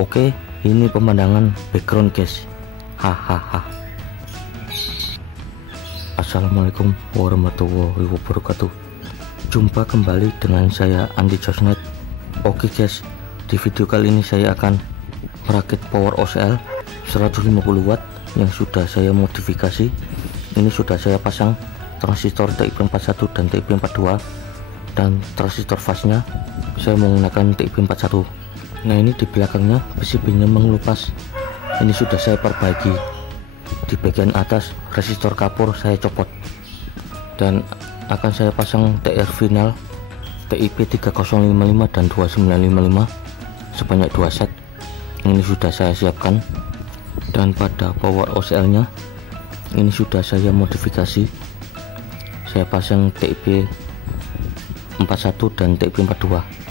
Oke, ini pemandangan background guys. Hahaha. Assalamualaikum warahmatullahi wabarakatuh. Jumpa kembali dengan saya Andi Josnet. Oke guys, di video kali ini saya akan merakit power OCL 150 watt yang sudah saya modifikasi. Ini sudah saya pasang transistor TIP41 dan TIP42, dan transistor fase-nya saya menggunakan TIP41. Nah, ini di belakangnya PCB-nya mengelupas. Ini sudah saya perbaiki. Di bagian atas resistor kapur saya copot, dan akan saya pasang TR final TIP 3055 dan 2955 sebanyak 2 set. Ini sudah saya siapkan. Dan pada power OCL nya ini sudah saya modifikasi. Saya pasang TIP 41 dan TIP 42.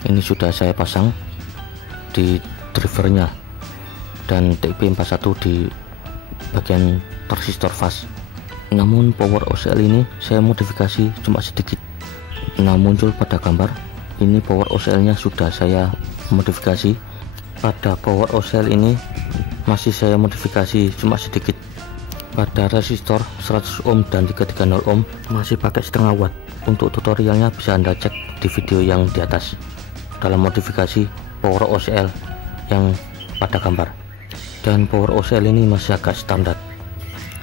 Ini sudah saya pasang di drivernya, dan TIP 41 di bagian transistor fase. Namun power OCL ini saya modifikasi cuma sedikit. Nah, muncul pada gambar ini power OCL nya sudah saya modifikasi. Pada power OCL ini masih saya modifikasi cuma sedikit. Pada resistor 100 ohm dan 330 ohm masih pakai setengah watt. Untuk tutorialnya bisa Anda cek di video yang di atas dalam modifikasi power OCL yang pada gambar. Dan power OCL ini masih agak standar.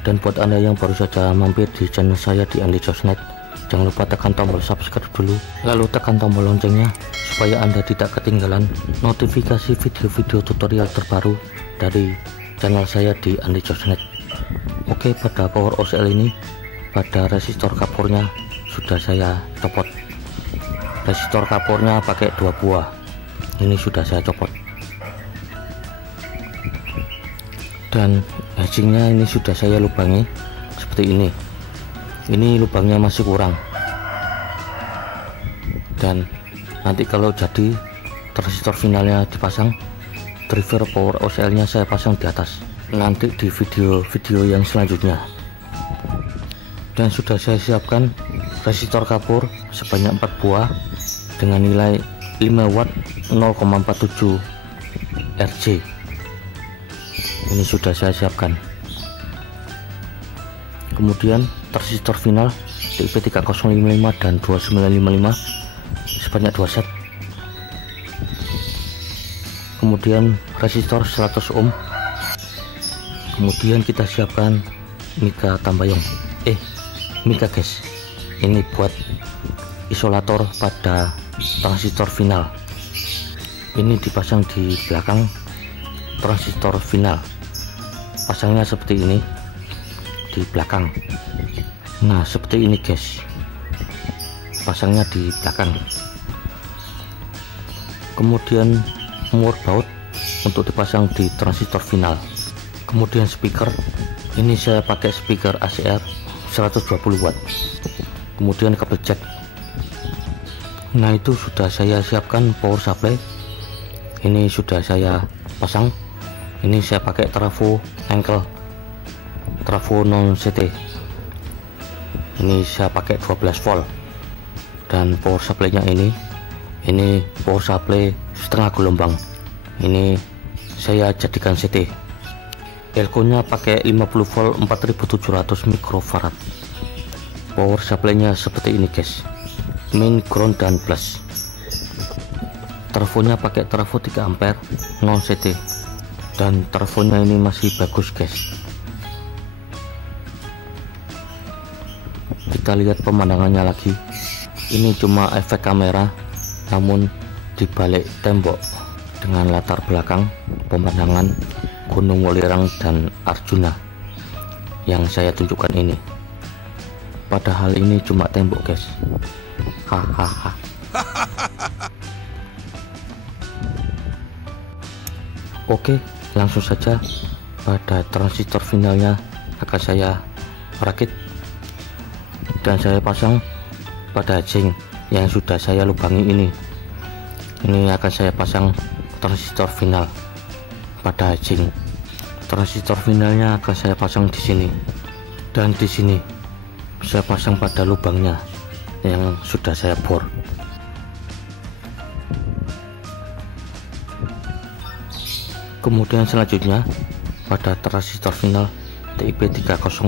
Dan buat Anda yang baru saja mampir di channel saya di Andi Josnet, jangan lupa tekan tombol subscribe dulu, lalu tekan tombol loncengnya supaya Anda tidak ketinggalan notifikasi video-video tutorial terbaru dari channel saya di Andi Josnet. Oke, pada power OCL ini pada resistor kapurnya sudah saya copot. Resistor kapurnya pakai 2 buah. Ini sudah saya copot. Dan hatchingnya ini sudah saya lubangi seperti ini. Ini lubangnya masih kurang. Dan nanti kalau jadi transistor finalnya dipasang, driver power OCL nya saya pasang di atas nanti di video-video yang selanjutnya. Dan sudah saya siapkan resistor kapur sebanyak 4 buah dengan nilai 5 watt 0,47 Rj. Ini sudah saya siapkan. Kemudian transistor final TIP 3055 dan 2955 sebanyak 2 set. Kemudian resistor 100 ohm. Kemudian kita siapkan mika tambayong, mika guys. Ini buat isolator pada transistor final. Ini dipasang di belakang transistor final. Pasangnya seperti ini di belakang. Nah, seperti ini guys, pasangnya di belakang. Kemudian motherboard untuk dipasang di transistor final. Kemudian speaker, ini saya pakai speaker ACR 120 watt. Kemudian kabel jack. Nah, itu sudah saya siapkan power supply. Ini sudah saya pasang. Ini saya pakai trafo ankle, trafo non CT. Ini saya pakai 12 volt. Dan power supply nya ini power supply setengah gelombang. Ini saya jadikan CT. Elko nya pakai 50 volt 4700 mikrofarad. Power supply nya seperti ini guys, main, ground, dan plus. Trafonya pakai trafo 3 ampere non CT, dan trafonya ini masih bagus guys. Kita lihat pemandangannya lagi. Ini cuma efek kamera, namun dibalik tembok dengan latar belakang pemandangan Gunung Welirang dan Arjuna yang saya tunjukkan ini. Padahal ini cuma tembok guys. Hahaha. Oke, langsung saja pada transistor finalnya akan saya rakit, dan saya pasang pada hatching yang sudah saya lubangi ini. Ini akan saya pasang transistor final pada hatching. Transistor finalnya akan saya pasang di sini, dan di sini saya pasang pada lubangnya yang sudah saya bor. Kemudian selanjutnya pada transistor final TIP 3055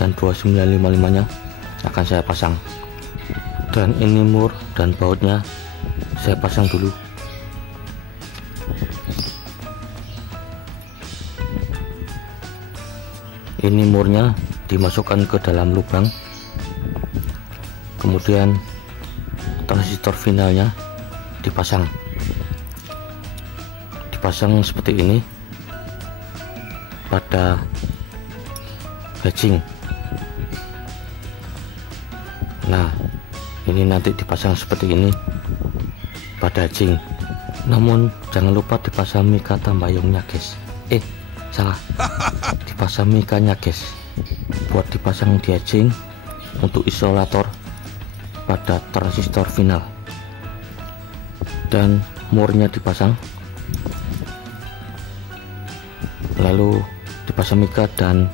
dan 2955 nya akan saya pasang, dan ini mur dan bautnya saya pasang dulu. Ini murnya dimasukkan ke dalam lubang, kemudian transistor finalnya dipasang seperti ini pada hatching. Nah, ini nanti dipasang seperti ini pada hatching, namun jangan lupa dipasang mika tambayungnya guys. Salah, dipasang mikanya guys, buat dipasang di hatching untuk isolator pada transistor final, dan murnya dipasang, lalu dipasang mika dan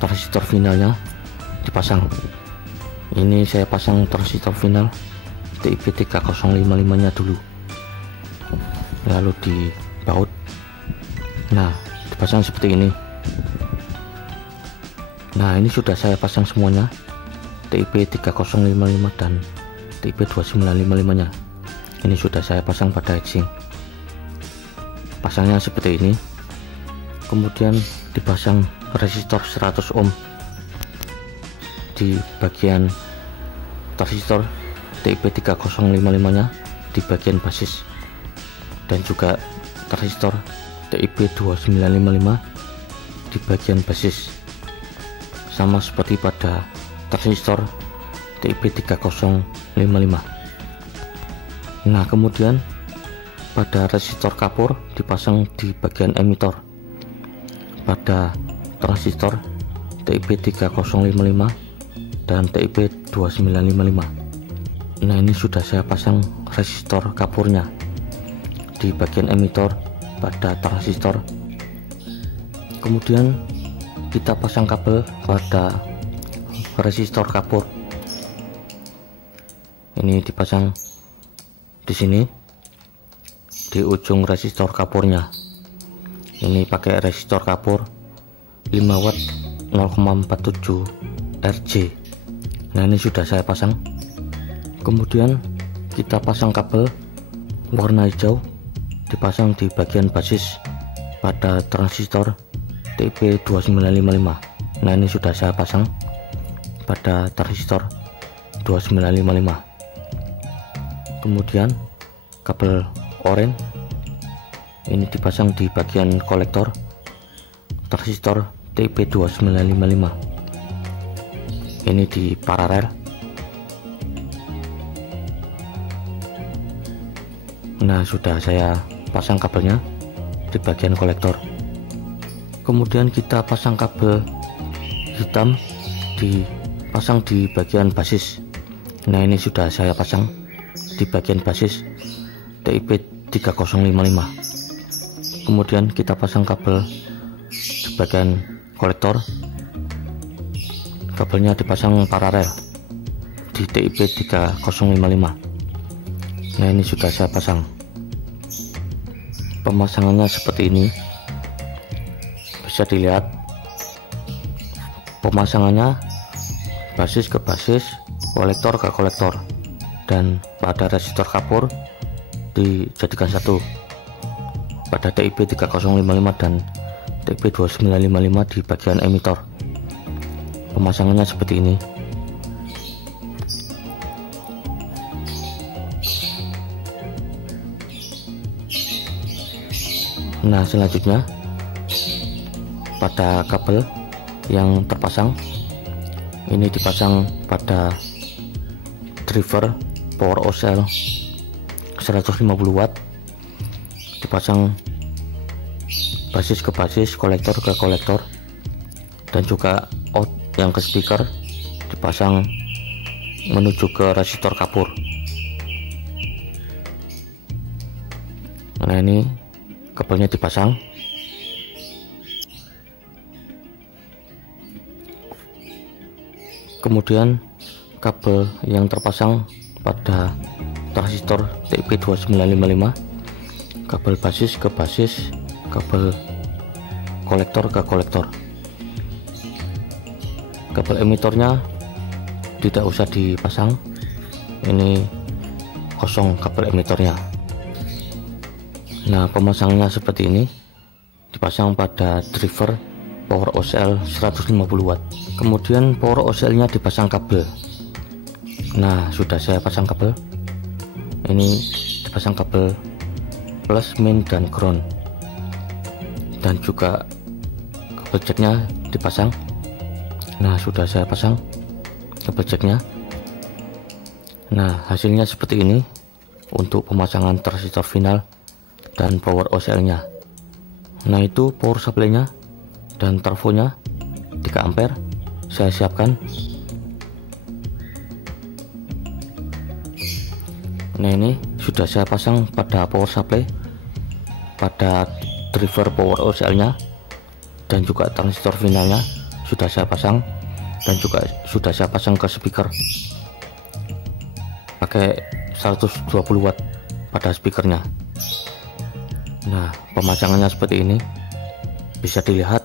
transistor finalnya dipasang. Ini saya pasang transistor final TIP 3055 nya dulu, lalu dibaut. Nah, dipasang seperti ini. Nah, ini sudah saya pasang semuanya, TIP 3055 dan TIP 2955 nya. Ini sudah saya pasang pada hatching. Pasangnya seperti ini. Kemudian dipasang resistor 100 ohm di bagian transistor TIP 3055 nya di bagian basis, dan juga transistor TIP 2955 di bagian basis, sama seperti pada transistor TIP 3055. Nah, kemudian pada resistor kapur dipasang di bagian emitor pada transistor TIP 3055 dan TIP 2955. Nah, ini sudah saya pasang resistor kapurnya di bagian emitor pada transistor. Kemudian kita pasang kabel pada resistor kapur. Ini dipasang di sini di ujung resistor kapurnya. Ini pakai resistor kapur 5 watt 0,47 RJ. Nah, ini sudah saya pasang. Kemudian kita pasang kabel warna hijau, dipasang di bagian basis pada transistor TIP 2955. Nah, ini sudah saya pasang pada transistor 2955. Kemudian kabel oranye ini dipasang di bagian kolektor transistor TIP 2955. Ini di paralel. Nah, sudah saya pasang kabelnya di bagian kolektor. Kemudian kita pasang kabel hitam dipasang di bagian basis. Nah, ini sudah saya pasang di bagian basis TIP 3055. Kemudian kita pasang kabel di bagian kolektor. Kabelnya dipasang paralel di TIP 3055. Nah, ini sudah saya pasang. Pemasangannya seperti ini, bisa dilihat pemasangannya basis ke basis, kolektor ke kolektor, dan pada resistor kapur dijadikan satu pada TIP 3055 dan TIP 2955 di bagian emitor. Pemasangannya seperti ini. Nah, selanjutnya pada kabel yang terpasang ini dipasang pada driver power OCL 150 watt, dipasang basis ke basis, kolektor ke kolektor, dan juga out yang ke speaker dipasang menuju ke resistor kapur. Nah, ini kabelnya dipasang. Kemudian kabel yang terpasang pada transistor TIP 2955, kabel basis ke basis kabel kolektor ke kolektor. Kabel emitornya tidak usah dipasang, ini kosong kabel emitornya. Nah, pemasangannya seperti ini, dipasang pada driver power OCL 150 watt. Kemudian power OCL nya dipasang kabel. Nah, sudah saya pasang kabel. Ini dipasang kabel plus, min, dan ground, dan juga kabel jacknya dipasang. Nah, sudah saya pasang kabel jacknya. Nah, hasilnya seperti ini untuk pemasangan transistor final dan power OCL nya. Nah, itu power supply nya dan turbonya 3 ampere saya siapkan. Nah, ini sudah saya pasang pada power supply, pada driver power OCL nya, dan juga transistor finalnya sudah saya pasang, dan juga sudah saya pasang ke speaker pakai 120 watt pada speakernya. Nah, pemasangannya seperti ini, bisa dilihat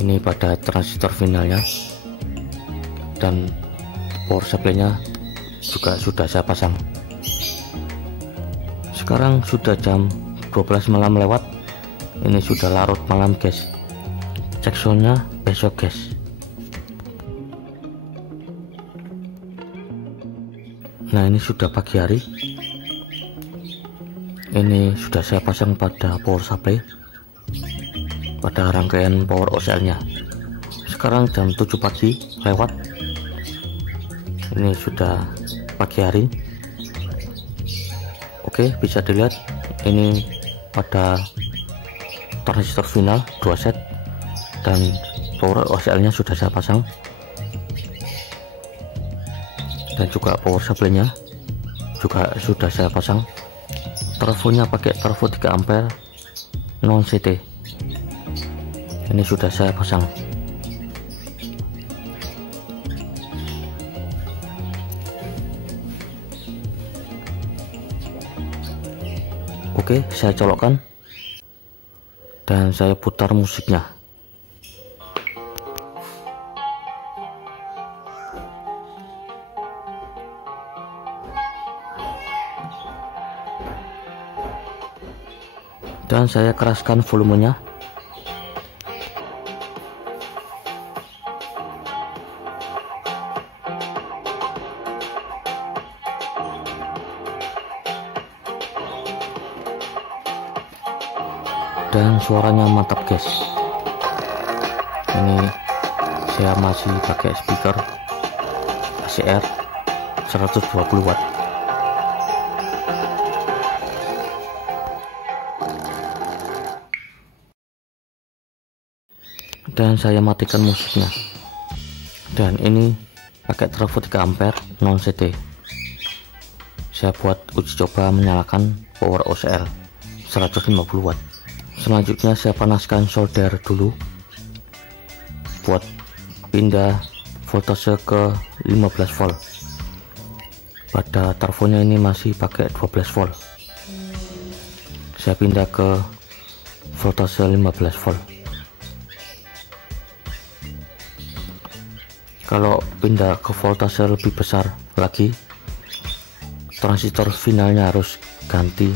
ini pada transistor finalnya, dan power supply nya juga sudah saya pasang. Sekarang sudah jam 12 malam lewat, ini sudah larut malam guys. Cek soundnya besok guys. Nah, ini sudah pagi hari, ini sudah saya pasang pada power supply, pada rangkaian power OCL nya. Sekarang jam 7 pagi lewat, ini sudah pagi hari. Oke, bisa dilihat ini pada transistor final 2 set, dan power OCL nya sudah saya pasang, dan juga power supply nya juga sudah saya pasang. Turbonya pakai turbo 3 ampere non CT, ini sudah saya pasang. Oke, saya colokkan dan saya putar musiknya. Dan saya keraskan volumenya. Dan suaranya mantap guys. Ini saya masih pakai speaker ACR 120 watt. Dan saya matikan musiknya, dan ini pakai turbo 3 ampere non CT. Saya buat uji coba menyalakan power OCL 150 watt. Selanjutnya saya panaskan solder dulu buat pindah voltase ke 15 volt. Pada turbonya ini masih pakai 12 volt, saya pindah ke voltase 15 volt. Kalau pindah ke voltase lebih besar lagi, transistor finalnya harus ganti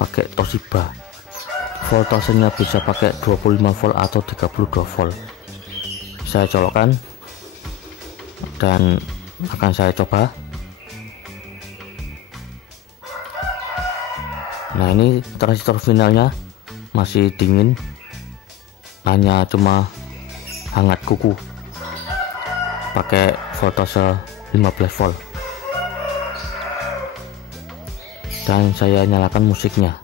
pakai Toshiba. Voltasenya bisa pakai 25 volt atau 32 volt. Saya colokkan dan akan saya coba. Nah, ini transistor finalnya masih dingin, hanya cuma hangat kuku, pakai voltase 15 volt. Dan saya nyalakan musiknya.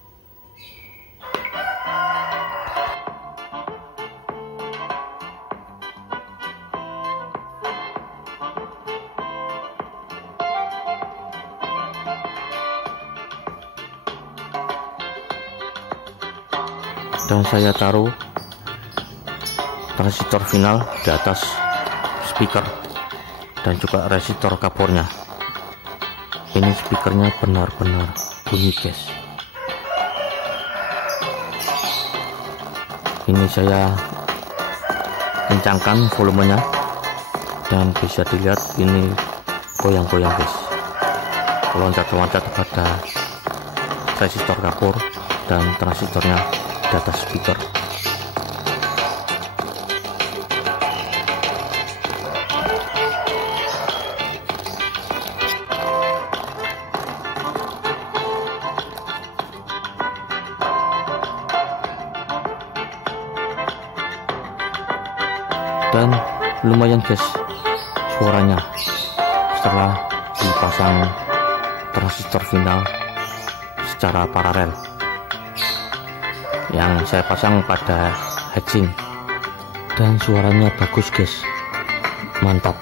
Dan saya taruh transistor final di atas speaker dan juga resistor kapornya. Ini speakernya benar-benar bunyi guys. Ini saya kencangkan volumenya dan bisa dilihat ini goyang-goyang guys, loncat-loncat pada resistor kapur dan transistornya di atas speaker. Dan lumayan guys suaranya setelah dipasang transistor final secara paralel yang saya pasang pada heatsink, dan suaranya bagus guys, mantap.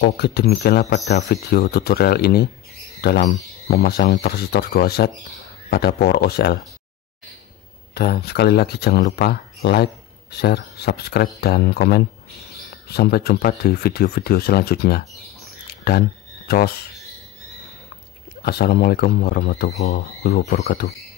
Oke, demikianlah pada video tutorial ini dalam memasang transistor 2 set pada power OCL. Dan sekali lagi jangan lupa like, share, subscribe, dan komen. Sampai jumpa di video-video selanjutnya. Dan cos. Assalamualaikum warahmatullahi wabarakatuh.